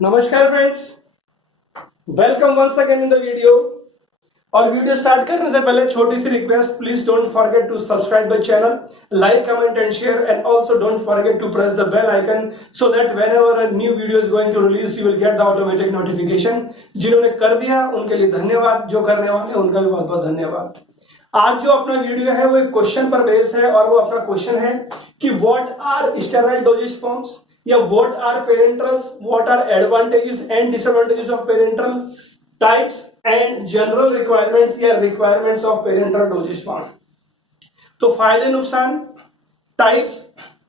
नमस्कार friends, welcome once again in the video. और video start करने से पहले छोटी सी request, please don't forget to subscribe the channel, like comment and share, and also don't forget to press the bell icon so that whenever a new video is going to release you will get the automatic notification. जिन्होंने कर दिया उनके लिए धन्यवाद, जो करने वाले उनका भी बहुत बहुत धन्यवाद। आज जो अपना वीडियो है वो एक क्वेश्चन पर बेस्ड है, और वो अपना क्वेश्चन है कि what are steroid dosages forms, या what are parenterals, what are advantages and disadvantages of parenteral types and general requirements या requirements of parenteral dosages form. तो फायदे नुकसान, टाइप्स,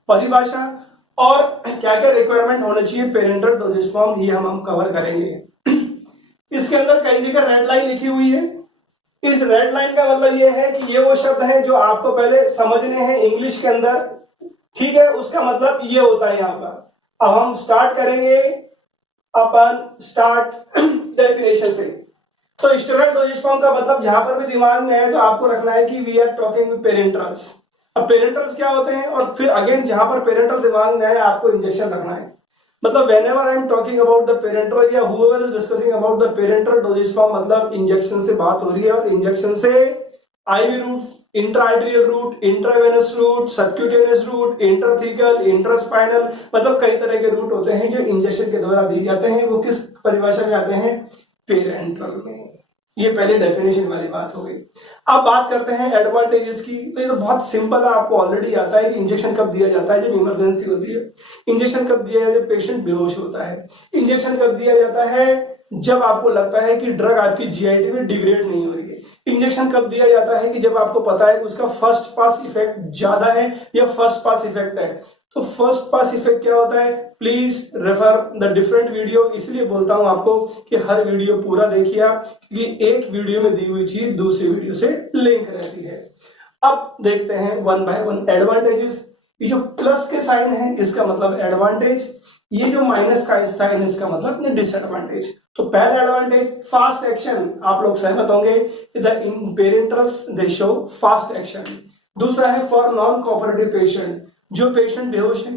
परिभाषा और क्या क्या रिक्वायरमेंट होना चाहिए पेरेंटल डोजेज फॉर्म, ये हम कवर करेंगे। इसके अंदर कई जगह रेड लाइन लिखी हुई है। इस रेड लाइन का मतलब ये है कि ये वो शब्द हैं जो आपको पहले समझने हैं इंग्लिश के अंदर, ठीक है। उसका मतलब ये होता है यहाँ पर। अब हम स्टार्ट करेंगे अपन डेफिनेशन से। तो स्टेरॉइड डोजेज फॉर्म का मतलब जहां पर भी दिमाग में है तो आपको रखना है कि वी आर टॉकिंग पेरेंटल्स। अब पेरेंटल्स क्या होते हैं, और फिर अगेन जहां पर पेरेंटल दिमाग में है आपको इंजेक्शन रखना है। मतलब whenever I am talking about the parenteral या whoever is discussing about the parenteral dosage form, मतलब इंजेक्शन से बात हो रही है, और इंजेक्शन से IV route, intraarterial route, intravenous route, subcutaneous route, intrathecal, intraspinal, मतलब कई तरह के रूट होते हैं जो इंजेक्शन के द्वारा दिए जाते हैं। वो किस परिभाषा में आते हैं? पेरेंटल में। ये पहले डेफिनेशन वाली बात हो गई। अब बात करते हैं एडवांटेजेस की। तो ये तो बहुत सिंपल है, आपको ऑलरेडी आता है कि इंजेक्शन कब दिया जाता है, जब इमरजेंसी होती है। इंजेक्शन कब दिया जाता है? जब पेशेंट बेहोश होता है। इंजेक्शन कब दिया जाता है? जब आपको लगता है कि ड्रग आपकी जीआईटी में डिग्रेड नहीं हो रही है। इंजेक्शन कब दिया जाता है? कि जब आपको पता है कि उसका फर्स्ट पास इफेक्ट ज्यादा है या फर्स्ट पास इफेक्ट है। तो फर्स्ट पास इफेक्ट क्या होता है? Please refer the different video. इसलिए बोलता हूं आपको कि हर वीडियो पूरा देखिए आप, क्योंकि एक वीडियो में दी हुई चीज दूसरी वीडियो से लिंक रहती है। अब देखते हैं वन बाय वन एडवांटेजेस। ये जो प्लस के साइन है इसका मतलब एडवांटेज, ये जो माइनस का साइन है इसका मतलब डिसएडवांटेज। तो पहला एडवांटेज फास्ट एक्शन, आप लोग सहमत होंगे कि the parentals they show fast action. दूसरा है फॉर नॉन कोऑपरेटिव पेशेंट, जो पेशेंट बेहोश है,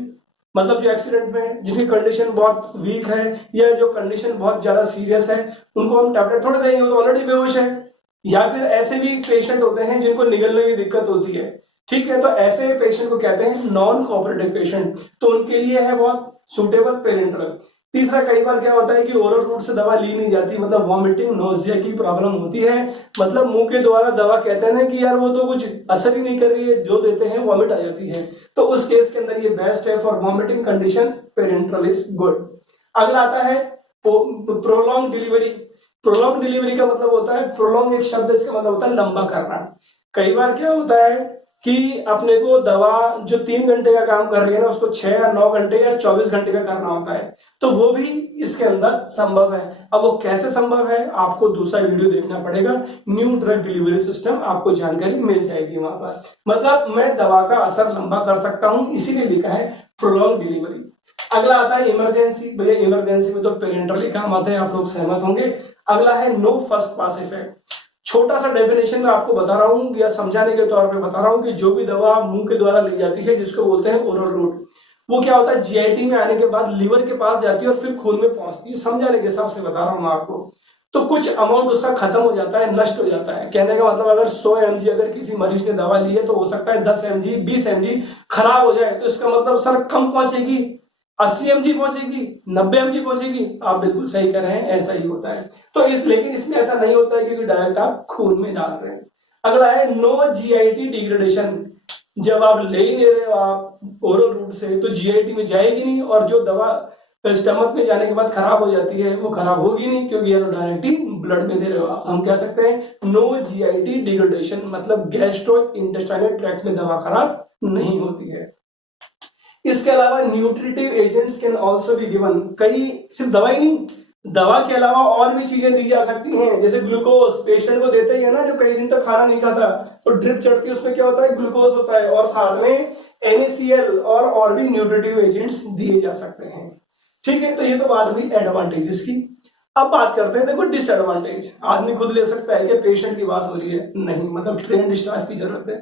मतलब जो एक्सीडेंट में है, जिनकी कंडीशन बहुत वीक है या जो कंडीशन बहुत ज्यादा सीरियस है, उनको हम टैबलेट थोड़े देंगे, वो तो ऑलरेडी बेहोश है। या फिर ऐसे भी पेशेंट होते हैं जिनको निगलने में दिक्कत होती है, ठीक है। तो ऐसे पेशेंट को कहते हैं नॉन कोऑपरेटिव पेशेंट, तो उनके लिए है बहुत सुटेबल पेरेंटल। तीसरा, कई बार क्या होता है कि ओरल रूट से दवा ली नहीं जाती, मतलब वॉमिटिंग नोजिया की प्रॉब्लम होती है, मतलब मुंह के द्वारा दवा कहते हैं ना कि यार वो तो कुछ असर ही नहीं कर रही है, जो देते हैं वॉमिट आ जाती है। तो उस केस के अंदर ये बेस्ट है for vomiting conditions, parental is good. अगला आता है प्रोलॉन्ग डिलीवरी। प्रोलॉन्ग डिलीवरी का मतलब होता है, प्रोलॉन्ग एक शब्द इसका मतलब होता है लंबा करना। कई बार क्या होता है कि अपने को दवा जो 3 घंटे का काम कर रही है ना, उसको 6 या 9 घंटे या 24 घंटे का करना होता है, तो वो भी इसके अंदर संभव है। अब वो कैसे संभव है, आपको दूसरा वीडियो देखना पड़ेगा, न्यू ड्रग डिलीवरी सिस्टम, आपको जानकारी मिल जाएगी वहां पर। मतलब मैं दवा का असर लंबा कर सकता हूं, इसीलिए लिखा है प्रोलॉन्ग डिलीवरी। अगला आता है इमरजेंसी। भैया इमरजेंसी में तो पेरेंटल ही काम आता है, आप लोग सहमत होंगे। अगला है नो फर्स्ट पास इफेक्ट। छोटा सा डेफिनेशन में आपको बता रहा हूं या समझाने के तौर पे बता रहा हूं कि जो भी दवा मुंह के द्वारा ली जाती है, जिसको बोलते हैं ओरल रूट, वो क्या होता है जीआईटी में आने के बाद लीवर के पास जाती है और फिर खून में पहुंचती है। समझाने के हिसाब से बता रहा हूं आपको। तो कुछ अमाउंट उसका खत्म हो जाता है, नष्ट हो जाता है। कहने का मतलब अगर 100 mg अगर किसी मरीज ने दवा ली है तो हो सकता है 10 mg 20 mg खराब हो जाए, तो इसका मतलब सर कम पहुंचेगी, 80 mg पहुंचेगी, 90 mg पहुंचेगी। आप बिल्कुल सही कर रहे हैं, ऐसा ही होता है। तो लेकिन इसमें ऐसा नहीं होता है क्योंकि डायरेक्ट आप खून में डाल रहे हैं। अगला है नो जीआईटी डिग्रेडेशन। जब आप ले ही ले रहे हो आप ओरल रूट से, तो जीआईटी में जाएगी नहीं, और जो दवा स्टमक में जाने के बाद खराब हो जाती है वो खराब होगी नहीं, क्योंकि ये डायरेक्ट ही ब्लड में दे रहे हो आप। हम कह सकते हैं नो जीआईटी डिग्रेडेशन, मतलब गैस्ट्रो इंटेस्टाइनल ट्रैक्ट में दवा खराब नहीं होती है। इसके अलावा nutritive agents can also be given. कई सिर्फ दवाई नहीं, दवा के अलावा और भी चीजें दी जा सकती हैं, जैसे ग्लूकोज पेशेंट को देते ही है ना, जो कई दिन तक खाना नहीं खाता, तो ड्रिप चढ़ती है, उसमें क्या होता है ग्लूकोज होता है, और साथ में NaCl और भी न्यूट्रिटिव एजेंट्स दिए जा सकते हैं। ठीक है, तो ये तो बात हुई एडवांटेजेस की। अब बात करते हैं, देखो डिसएडवांटेज। आदमी खुद ले सकता है कि पेशेंट की बात हो रही है, नहीं, मतलब ट्रेंड स्टाफ की जरूरत है।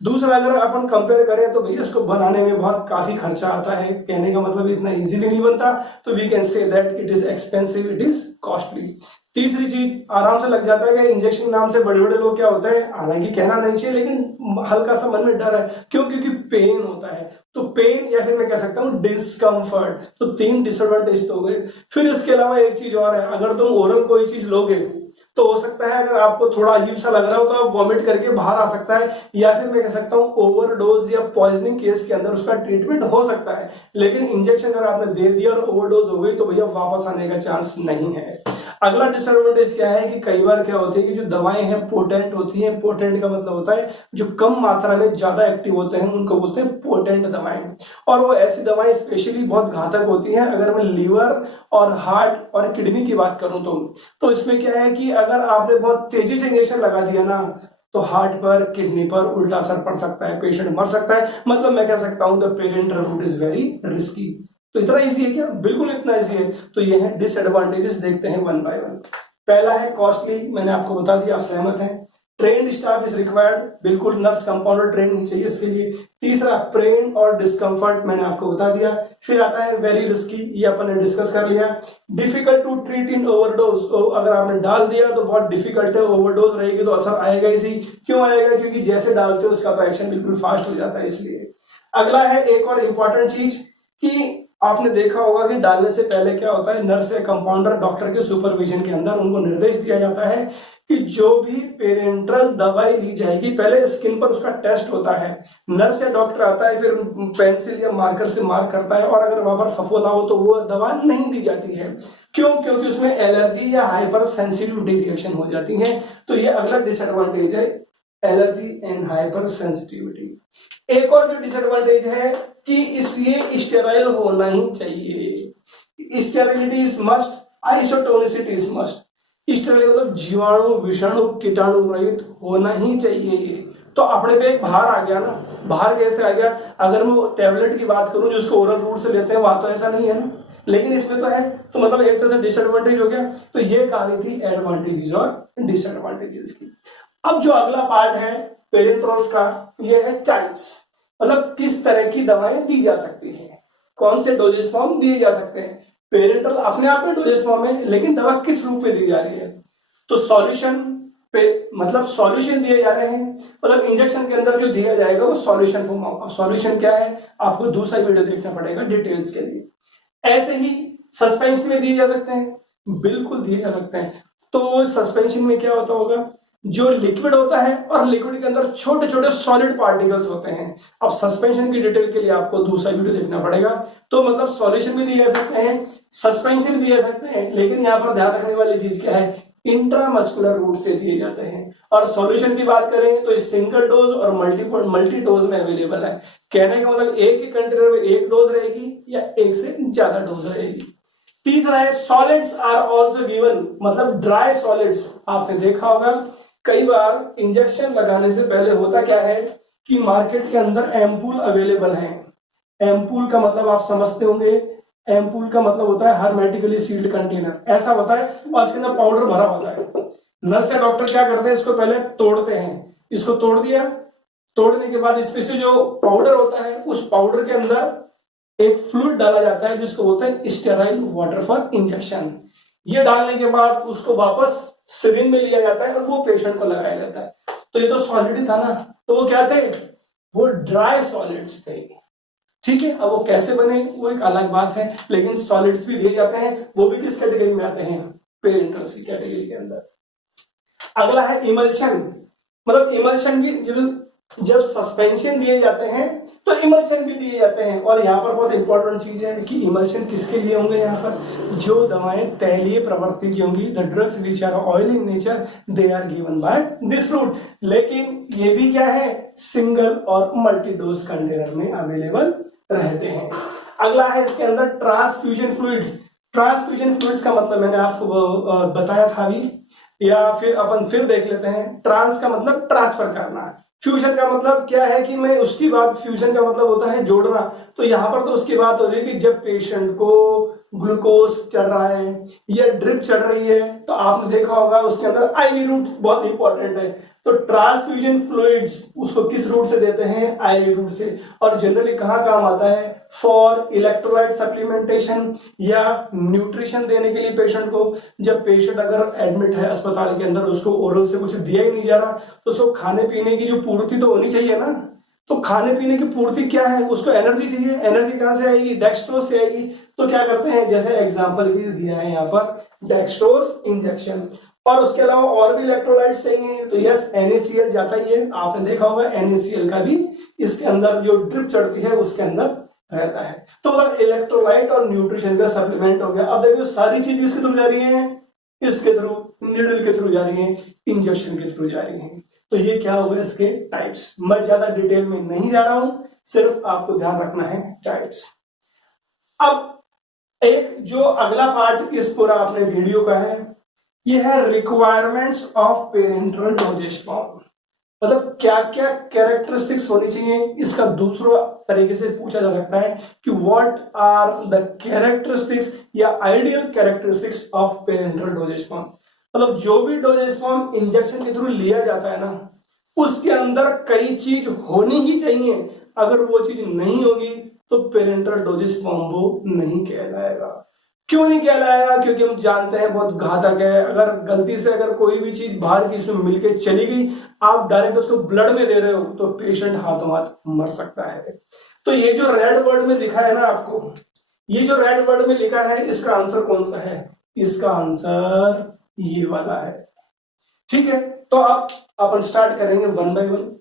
दूसरा, अगर अपन कंपेयर करें तो भैया इसको बनाने में बहुत काफी खर्चा आता है, कहने का मतलब इतना इजीली नहीं बनता, तो we can say that it is expensive, it is costly. तीसरी चीज, आराम से लग जाता है कि इंजेक्शन नाम से बड़े बड़े लोग क्या होता है, हालांकि कहना नहीं चाहिए लेकिन हल्का सा मन में डर है, क्यों? क्योंकि पेन होता है, तो पेन या फिर मैं कह सकता हूँ डिस्कम्फर्ट, तो 3 डिसएडवांटेज तो हो गए। फिर इसके अलावा एक चीज और है, अगर तुम ओरल कोई चीज लोगे तो हो सकता है अगर आपको थोड़ा अजीब सा लग रहा हो तो आप वॉमिट करके बाहर आ सकता है, या फिर मैं कह सकता हूँ ओवरडोज या पॉइजनिंग केस के अंदर उसका ट्रीटमेंट हो सकता है। लेकिन इंजेक्शन अगर आपने दे दिया और ओवरडोज हो गई तो भैया वापस आने का चांस नहीं है। अगला डिसएडवांटेज क्या है कि कई बार क्या होती है कि जो दवाएं हैं पोटेंट होती हैं। पोटेंट का मतलब होता है जो कम मात्रा में ज्यादा एक्टिव होते हैं उनको बोलते हैं पोटेंट दवाएं, और वो ऐसी दवाएं स्पेशली बहुत घातक होती हैं। अगर मैं लीवर और हार्ट और किडनी की बात करूं तो इसमें क्या है कि अगर आपने बहुत तेजी से इंजेक्शन लगा दिया ना तो हार्ट पर, किडनी पर उल्टा असर पड़ सकता है, पेशेंट मर सकता है। मतलब मैं कह सकता हूं the parental route is very risky. तो इतना इजी है क्या? बिल्कुल इतना इजी है। तो ये है डिसएडवांटेजेस, देखते हैं वन बाय वन। पहला है कॉस्टली, मैंने आपको बता दिया, आप सहमत हैं। ट्रेंड स्टाफ इज रिक्वायर्ड, बिल्कुल नर्स कंपाउंडर ट्रेन नहीं चाहिए इसके लिए। तीसरा, पेन और डिस्कम्फर्ट, मैंने आपको बता दिया। फिर आता है वेरी रिस्की, ये अपन ने डिस्कस कर लिया। Difficult to treat in overdose, तो अगर आपने डाल दिया तो बहुत डिफिकल्ट है, ओवरडोज रहेगी तो असर आएगा ही सही। क्यों आएगा? क्योंकि जैसे डालते हो उसका तो एक्शन बिल्कुल फास्ट हो जाता है, इसलिए। अगला है एक और इंपॉर्टेंट चीज कि आपने देखा होगा कि डालने से पहले क्या होता है, नर्स या कंपाउंडर डॉक्टर के सुपरविजन के अंदर उनको निर्देश दिया जाता है कि जो भी पेरेंट्रल दवाई ली जाएगी पहले स्किन पर उसका टेस्ट होता है। नर्स या डॉक्टर आता है, फिर पेंसिल या मार्कर से मार्क करता है, और अगर वहां पर फफोला हो तो वो दवा नहीं दी जाती है। क्यों? क्योंकि उसमें एलर्जी या हाइपर सेंसिटिविटी रिएक्शन हो जाती है। तो ये अगला डिसएडवांटेज है, एलर्जी एंड हाइपर सेंसिटिविटी। एक और जो डिसएडवांटेज है कि ये स्टेराइल होना ही चाहिए। Sterility is must, isotonicity is must. Sterile मतलब जीवाणु, विषाणु, कीटाणु रहित होना ही चाहिए। तो अपने पे एक बाहर आ गया ना, बाहर कैसे आ गया? अगर मैं टेबलेट की बात करूं जिसको ओरल रूट से लेते हैं, वहां तो ऐसा नहीं है ना, लेकिन इसमें तो है। तो मतलब एक तरह से डिसएडवांटेज हो गया। तो ये कहानी थी एडवांटेजेस और डिसएडवांटेजेस की। अब जो अगला पार्ट है पेरेंट्रोल का, ये है टाइप्स, मतलब किस तरह की दवाएं दी जा सकती हैं, कौन से डोजेस फॉर्म दिए जा सकते हैं। पेरेंटल अपने आप में डोजेस फॉर्म है, लेकिन दवा किस रूप में दी जा रही है? तो सॉल्यूशन पे, मतलब सॉल्यूशन दिए जा रहे हैं, मतलब इंजेक्शन के अंदर जो दिया जाएगा वो सॉल्यूशन फॉर्म। अब सॉल्यूशन क्या है आपको दूसरा वीडियो देखना पड़ेगा डिटेल्स के लिए। ऐसे ही सस्पेंशन में दिए जा सकते हैं, बिल्कुल दिए जा सकते हैं। तो सस्पेंशन में क्या होता होगा, जो लिक्विड होता है और लिक्विड के अंदर छोटे छोटे सॉलिड पार्टिकल्स होते हैं। अब सस्पेंशन की डिटेल के लिए आपको दूसरा वीडियो देखना पड़ेगा। तो मतलब सॉल्यूशन भी दिए जा सकते हैं, सस्पेंशन भी दिए जा सकते हैं, लेकिन यहाँ पर ध्यान रखने वाली चीज क्या है, इंट्रामस्कुलर रूट से दिए जाते हैं। और सॉल्यूशन की बात करें तो सिंगल डोज और मल्टी डोज में अवेलेबल है। कहने का मतलब एक ही कंटेनर में एक डोज रहेगी या एक से ज्यादा डोज रहेगी। तीसरा है सॉलिड्स आर ऑल्सो गिवन, मतलब ड्राई सॉलिड्स। आपने देखा होगा कई बार इंजेक्शन लगाने से पहले होता क्या है कि मार्केट के अंदर एम्पूल अवेलेबल है। एम्पूल का मतलब आप समझते होंगे, एम्पूल का मतलब होता है हर्मेटिकली सील्ड कंटेनर, ऐसा होता है, और इसके अंदर पाउडर भरा होता है। नर्स या डॉक्टर क्या करते हैं, इसको पहले तोड़ते हैं, इसको तोड़ दिया, तोड़ने के बाद इसमें से जो पाउडर होता है उस पाउडर के अंदर एक फ्लूइड डाला जाता है जिसको बोलते हैं स्टेराइल वाटर फॉर इंजेक्शन। ये डालने के बाद उसको वापस सिरिंज में लिया जाता है और वो पेशेंट को लगाया जाता है। तो ये तो सॉलिड था ना, तो वो क्या थे, वो ड्राई सॉलिड्स थे। ठीक है, अब वो कैसे बने वो एक अलग बात है, लेकिन सॉलिड्स भी दिए जाते हैं, वो भी किस कैटेगरी में आते हैं, पेरेंटल्स की कैटेगरी के अंदर। अगला है इमल्शन, मतलब इमल्शन की जब सस्पेंशन दिए जाते हैं तो इमल्शन भी दिए जाते हैं। और यहाँ पर बहुत इंपॉर्टेंट चीज है कि इमल्शन किसके लिए होंगे, यहाँ पर जो दवाएं तैलीय प्रवृत्ति की होंगी, the drugs which are oil in nature they are given by this route. लेकिन ये भी क्या है, सिंगल और मल्टी डोज कंटेनर में अवेलेबल रहते हैं। अगला है इसके अंदर ट्रांसफ्यूजन फ्लूइड्स। ट्रांसफ्यूजन फ्लूइड्स का मतलब मैंने आपको बताया था अभी, या फिर अपन फिर देख लेते हैं। ट्रांस का मतलब ट्रांसफर करना, फ्यूजन का मतलब क्या है कि मैं उसकी बात, फ्यूजन का मतलब होता है जोड़ना। तो यहां पर तो उसकी बात हो रही है कि जब पेशेंट को ग्लूकोज चढ़ रहा है या ड्रिप चढ़ रही है, तो आपने देखा होगा उसके अंदर आईवी रूट बहुत इंपॉर्टेंट है। तो ट्रांसफ्यूजन फ्लूइड्स उसको किस रूट से देते हैं? आईवी रूट से। और जनरली कहाँ काम आता है? फॉर इलेक्ट्रोलाइट सप्लीमेंटेशन या न्यूट्रिशन देने के लिए पेशेंट को। जब पेशेंट अगर एडमिट है अस्पताल के अंदर, उसको ओरल से कुछ दिया ही नहीं जा रहा, तो उसको खाने पीने की जो पूर्ति तो होनी चाहिए ना। तो खाने पीने की पूर्ति क्या है? उसको एनर्जी चाहिए। एनर्जी कहां से आएगी? डेक्सट्रोज से आएगी। तो क्या करते हैं, जैसे एग्जांपल भी दिया है यहाँ पर, डेक्सट्रोज इंजेक्शन। और उसके अलावा और भी इलेक्ट्रोलाइट्स चाहिए, तो यस NaCl जाता ही है। आपने देखा होगा NaCl का भी इसके अंदर जो ड्रिप चढ़ती है उसके अंदर रहता है। तो मतलब इलेक्ट्रोलाइट और न्यूट्रिशन का सप्लीमेंट हो गया। अब देखिए सारी चीज इसके थ्रू जा रही है, इसके थ्रू, नीडल के थ्रू जा रही है, इंजेक्शन के थ्रू जा रही है। तो ये क्या हो गया इसके टाइप्स। मैं ज्यादा डिटेल में नहीं जा रहा हूं, सिर्फ आपको ध्यान रखना है टाइप्स। अब एक जो अगला पार्ट इस पूरा अपने वीडियो का है, ये है requirements of parenteral dosages form. मतलब क्या क्या कैरेक्टरिस्टिक्स होनी चाहिए, इसका दूसरा तरीके से पूछा जा सकता है कि व्हाट आर द कैरेक्टरिस्टिक्स या ideal characteristics of parenteral dosages form. मतलब जो भी डोजेज फॉर्म इंजेक्शन के थ्रू लिया जाता है ना, उसके अंदर कई चीज होनी ही चाहिए। अगर वो चीज नहीं होगी तो पेरेंटल डोजेज फॉर्म वो नहीं कहलाएगा। क्यों नहीं कहलाएगा? क्योंकि हम जानते हैं बहुत घातक है। अगर गलती से अगर कोई भी चीज बाहर की इसमें मिलके चली गई, आप डायरेक्ट उसको ब्लड में दे रहे हो, तो पेशेंट हाथों हाथ मर सकता है। तो ये जो रेड वर्ड में लिखा है ना आपको, ये जो रेड वर्ड में लिखा है, इसका आंसर कौन सा है? इसका आंसर ये वाला है। ठीक है, तो अब अपन स्टार्ट करेंगे वन बाय वन।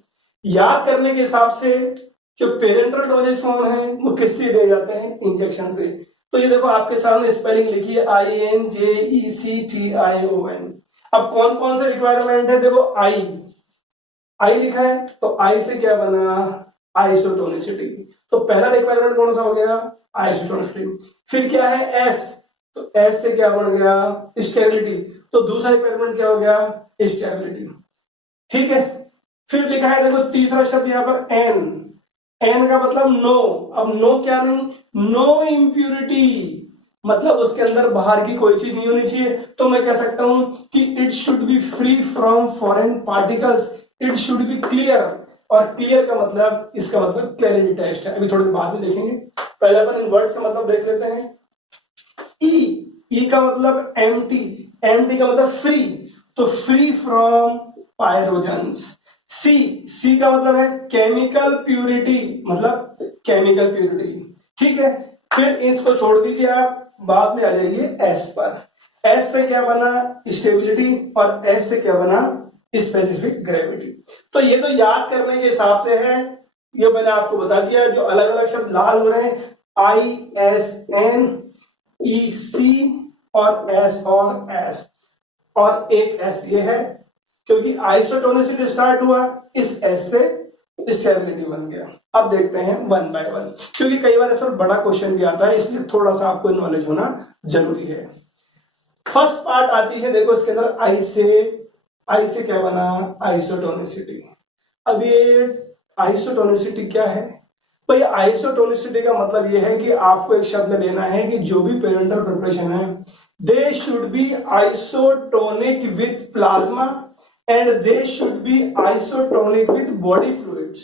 याद करने के हिसाब से जो पेरेंटल डोजेज फॉर्म है वो किससे दिए जाते हैं? इंजेक्शन से। तो ये देखो आपके सामने स्पेलिंग लिखी है INJECTION। अब कौन कौन से रिक्वायरमेंट है? देखो आई लिखा है, तो आई से क्या बना? आइसोटोनिसिटी। तो पहला रिक्वायरमेंट कौन सा हो गया? आइसोटोनिसिटी। फिर क्या है? एस, तो एस से क्या बन गया? स्टेबिलिटी। तो दूसरा रिक्वायरमेंट क्या हो गया? स्टेबिलिटी। ठीक है, फिर लिखा है देखो तीसरा शब्द यहां पर एन का मतलब नो। अब नो क्या नहीं? नो इम्प्यूरिटी, मतलब उसके अंदर बाहर की कोई चीज नहीं होनी चाहिए। तो मैं कह सकता हूं कि it should be free from foreign particles, it should B clear. और क्लियर का मतलब, इसका मतलब क्लैरिटी टेस्ट है, अभी थोड़ी बाद में देखेंगे। पहले अपन इन वर्ड्स का मतलब देख लेते हैं। ई का मतलब एम्प्टी का मतलब फ्री, तो फ्री फ्रॉम पायरोजेंस। सी का मतलब है केमिकल प्यूरिटी, मतलब केमिकल प्यूरिटी। ठीक है, फिर इसको छोड़ दीजिए आप, बाद में आ जाइए एस पर। एस से क्या बना? स्टेबिलिटी। और एस से क्या बना? Specific gravity. तो ये तो याद करने के हिसाब से है, ये मैंने आपको बता दिया। जो अलग अलग शब्द लाल हो रहे हैं, ISNEC और S और S, और एक S ये है क्योंकि आइसोटोनिसिटी स्टार्ट हुआ, इस S से स्टेबिलिटी बन गया। अब देखते हैं वन बाय वन, क्योंकि कई बार इस पर बड़ा क्वेश्चन भी आता है, इसलिए थोड़ा सा आपको नॉलेज होना जरूरी है। फर्स्ट पार्ट आती है, देखो इसके अंदर आई से क्या बना? आइसोटोनिसिटी। अब ये आइसोटोनिसिटी क्या है भाई? आइसोटोनिसिटी का मतलब ये है कि आपको एक शब्द लेना है कि जो भी पेरेंटल प्रिपरेशन है, they should be isotonic with plasma and they should be isotonic with body fluids.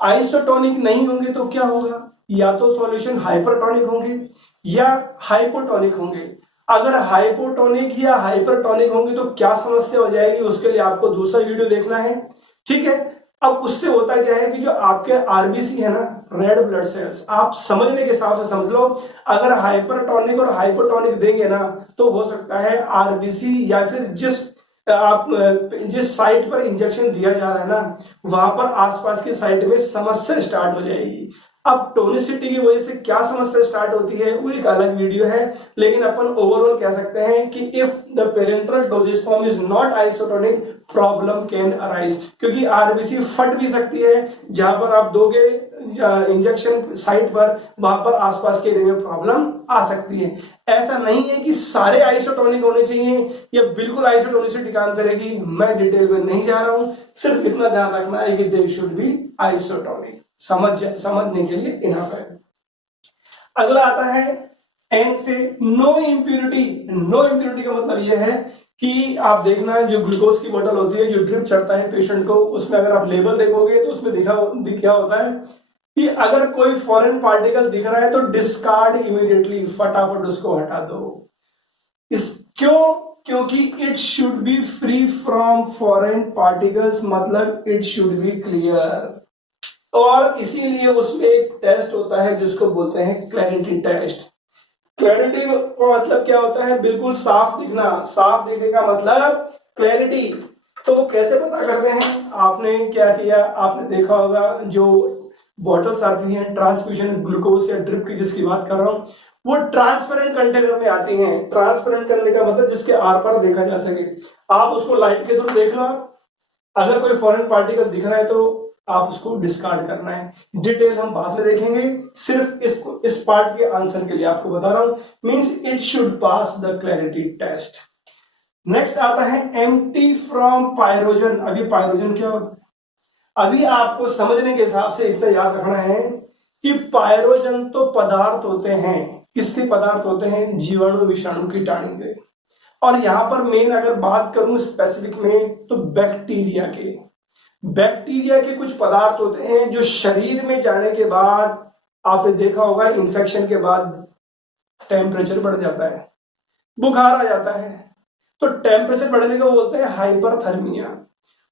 Isotonic नहीं होंगे तो क्या होगा? या तो सॉल्यूशन हाइपरटोनिक होंगे या हाइपोटोनिक होंगे। अगर हाइपोटोनिक या हाइपरटोनिक होंगे तो क्या समस्या हो जाएगी, उसके लिए आपको दूसरा वीडियो देखना है। ठीक है, अब उससे होता क्या है कि जो आपके आरबीसी है ना, रेड ब्लड सेल्स, आप समझने के हिसाब से समझ लो, अगर हाइपरटोनिक और हाइपोटोनिक देंगे ना, तो हो सकता है आरबीसी या फिर जिस साइट पर इंजेक्शन दिया जा रहा है ना, वहां पर आसपास की साइट में समस्या स्टार्ट हो जाएगी। अब टोनिसिटी की वजह से क्या समस्या स्टार्ट होती है वो एक अलग वीडियो है, लेकिन अपन ओवरऑल कह सकते हैं कि if the parental dosages form is not isotonic, problem can arise. क्योंकि आरबीसी फट भी सकती है, जहां पर आप दोगे इंजेक्शन साइट पर, वहां पर आसपास के एरिया में प्रॉब्लम आ सकती है। ऐसा नहीं है कि सारे आइसोटोनिक होने चाहिए या बिल्कुल आइसोटोनिसिटी काम करेगी, मैं डिटेल में नहीं जा रहा हूं, सिर्फ इतना ध्यान रखना है कि दे शुड बी आइसोटोनिक। समझने के लिए इनफ है। अगला आता है एन से नो इम्प्यूरिटी। नो इम्प्यूरिटी का मतलब यह है कि आप देखना जो ग्लूकोज की बोतल होती है, जो ड्रिप चढ़ता है पेशेंट को, उसमें अगर आप लेबल देखोगे तो उसमें क्या होता है कि अगर कोई फॉरेन पार्टिकल दिख रहा है तो डिस्कार्ड इमीडिएटली, फटाफट उसको हटा दो। क्यों? क्योंकि it should be free from foreign particles, मतलब इट शुड बी क्लियर। और इसीलिए उसमें एक टेस्ट होता है जिसको बोलते हैं क्लैरिटी टेस्ट। क्लैरिटी का मतलब क्या होता है? बिल्कुल साफ दिखना। साफ दिखने का मतलब क्लैरिटी। तो कैसे पता करते हैं? आपने क्या किया, आपने देखा होगा जो बॉटल्स आती हैं ट्रांसफ्यूजन ग्लूकोज या ड्रिप की जिसकी बात कर रहा हूं, वो ट्रांसपेरेंट कंटेनर में आती हैं। ट्रांसपेरेंट करने का मतलब जिसके आर पार देखा जा सके। आप उसको लाइट के थ्रू देख लो, अगर कोई फॉरेन पार्टिकल दिख रहा है तो आप उसको डिस्कार्ड करना है। डिटेल हम बाद में देखेंगे, सिर्फ इस पार्ट के आंसर के लिए आपको बता रहा हूं। Means it should pass the clarity test. Next आता है एम्प्टी फ्रॉम पायरोजन। अभी पायरोजन क्या होता है? अभी आपको समझने के हिसाब से इतना याद रखना है कि पायरोजन तो पदार्थ होते हैं। किसके पदार्थ होते हैं? जीवाणु, विषाणु, कीटाणु के। और यहां पर मेन अगर बात करूं स्पेसिफिक में तो बैक्टीरिया के। बैक्टीरिया के कुछ पदार्थ होते हैं जो शरीर में जाने के बाद, आपने देखा होगा इन्फेक्शन के बाद टेम्परेचर बढ़ जाता है, बुखार आ जाता है, तो टेम्परेचर बढ़ने को बोलते हैं हाइपरथर्मिया।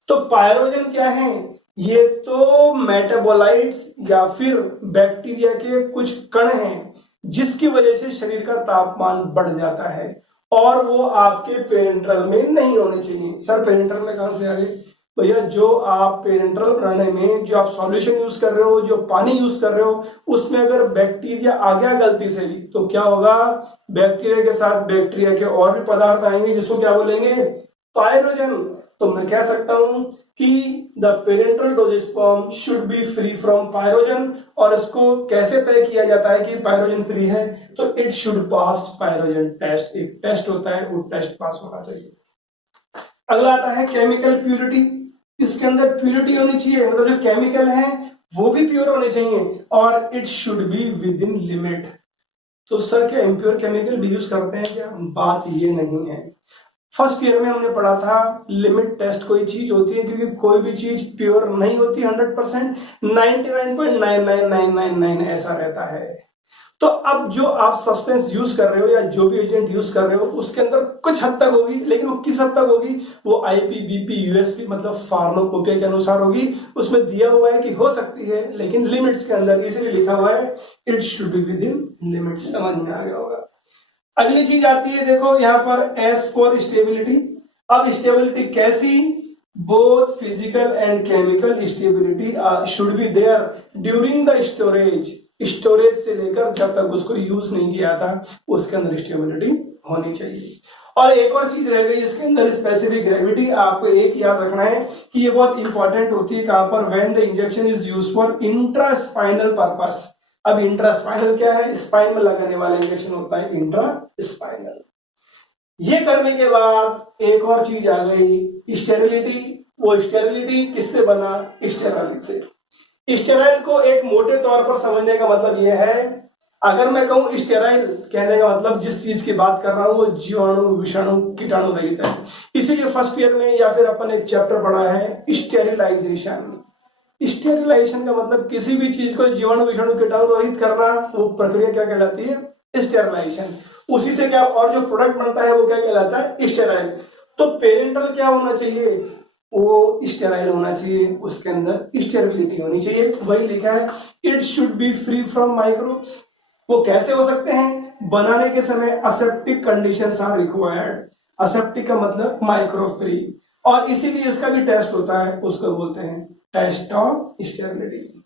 तो पायरोजन क्या है? ये तो मेटाबोलाइट्स या फिर बैक्टीरिया के कुछ कण हैं जिसकी वजह से शरीर का तापमान बढ़ जाता है, और वो आपके पेरेंट्रल में नहीं होने चाहिए। सर पेरेंट्रल में कहां से आ गए? भैया जो आप पेरेंट्रल बनाने में जो आप सॉल्यूशन यूज कर रहे हो, जो पानी यूज कर रहे हो, उसमें अगर बैक्टीरिया आ गया गलती से भी तो क्या होगा? बैक्टीरिया के साथ बैक्टीरिया के और भी पदार्थ आएंगे जिसको क्या बोलेंगे? पायरोजन। तो मैं कह सकता हूं कि the parenteral dosage form should be free from pyrogen. और इसको कैसे तय किया जाता है कि पायरोजन फ्री है? तो it should pass pyrogen test. एक टेस्ट होता है, वो टेस्ट पास होना चाहिए। अगला आता है केमिकल प्यूरिटी। इसके अंदर प्यूरिटी होनी चाहिए, मतलब जो केमिकल है वो भी प्योर होने चाहिए, और it should be with in limit. तो सर क्या इम्प्योर केमिकल भी यूज करते हैं क्या? बात ये नहीं है। फर्स्ट ईयर में हमने पढ़ा था लिमिट टेस्ट कोई चीज होती है, क्योंकि कोई भी चीज प्योर नहीं होती 100%, 99.99999 ऐसा रहता है। तो अब जो आप सब्सटेंस यूज कर रहे हो या जो भी एजेंट यूज कर रहे हो उसके अंदर कुछ हद तक होगी, लेकिन वो किस हद तक होगी? वो आईपीबीपी यूएसपी मतलब फार्माकोपिया के अनुसार होगी। उसमें दिया हुआ है कि हो सकती है, लेकिन लिमिट्स के अंदर, इसीलिए लिखा हुआ है it should be with in limits. समझ में आ गया होगा। अगली चीज आती है, देखो यहां पर एस फॉर स्टेबिलिटी। अब स्टेबिलिटी कैसी? Both physical and chemical stability should be there during the storage. Storage से लेकर जब तक उसको यूज नहीं किया था उसके अंदर स्टेबिलिटी होनी चाहिए। और एक और चीज रह गई इसके अंदर, स्पेसिफिक ग्रेविटी। आपको एक याद रखना है कि ये बहुत इंपॉर्टेंट होती है। कहां पर? When the injection is used for intraspinal purpose. अब इंट्रास्पाइनल क्या है? स्पाइन में लगाने वाला इंजेक्शन होता है इंट्रास्पाइनल। ये करने के बाद एक और चीज आ गई स्टेरिलिटी। वो स्टेरिलिटी किससे बना? स्टेराइल से। स्टेराइल को एक मोटे तौर पर समझने का मतलब यह है, अगर मैं कहूं स्टेराइल कहने का मतलब जिस चीज की बात कर रहा हूं वो जीवाणु, विषाणु, कीटाणु रहित है। इसीलिए फर्स्ट ईयर में या फिर अपन एक चैप्टर पढ़ा है स्टेरिलाइजेशन। स्टेरिलाइजेशन का मतलब किसी भी चीज को जीवाणु, विषाणु, कीटाणु रहित करना, वो प्रक्रिया क्या कहलाती है? स्टेरिलाइजेशन। उसी से क्या और जो प्रोडक्ट बनता है वो क्या कहलाता है? स्टेराइल। तो पेरेंटल क्या होना चाहिए? वो स्टेराइल होना चाहिए, उसके अंदर स्टेरिलिटी होनी चाहिए। वही लिखा है it should be free from microbes. वो कैसे हो सकते हैं? बनाने के समय aseptic conditions are required. Aseptic का मतलब माइक्रो फ्री, और इसीलिए इसका भी टेस्ट होता है, उसको बोलते हैं टेस्ट ऑफ स्टेरिलिटी।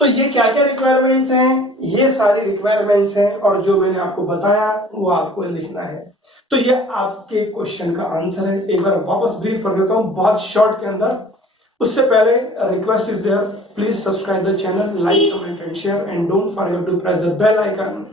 तो ये क्या क्या रिक्वायरमेंट्स हैं? ये सारी रिक्वायरमेंट्स हैं, और जो मैंने आपको बताया वो आपको लिखना है। तो ये आपके क्वेश्चन का आंसर है। एक बार वापस ब्रीफ कर देता हूं बहुत शॉर्ट के अंदर। उससे पहले request is there, please subscribe the channel, like, comment and share, and don't forget to press the bell icon.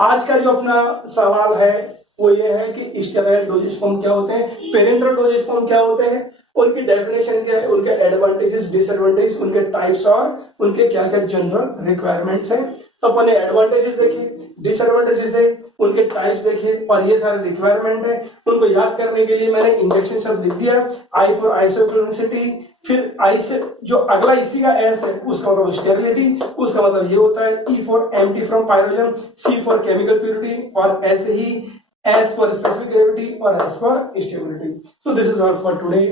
आज का जो अपना सवाल है वो ये है कि स्टेराइल डोजिस्पर्म क्या होते हैं, पेरेंटल डोजिस्पर्म क्या होते हैं, उनकी डेफिनेशन क्या है, उनके एडवांटेजेस, डिसएडवांटेज, उनके टाइप्स और उनके क्या क्या जनरल रिक्वायरमेंट्स हैं। तो अपन ने एडवांटेजेस देखे, डिसएडवांटेजेस देखे, उनके टाइप्स देखे और ये सारे रिक्वायरमेंट है। उनको याद करने के लिए मैंने इंजेक्शन शब्द लिख दिया, आई फॉर आइसोटोनिसिटी, फिर आई से जो अगला इसी का एस है उसका मतलब स्टेरिलिटी, उसका मतलब ये होता है E for empty from pyrogen, C for chemical purity और ऐसे ही एस फॉर स्पेसिफिक ग्रेविटी और S for stability. So this is all for today,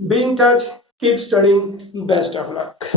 be in touch, keep studying, best of luck.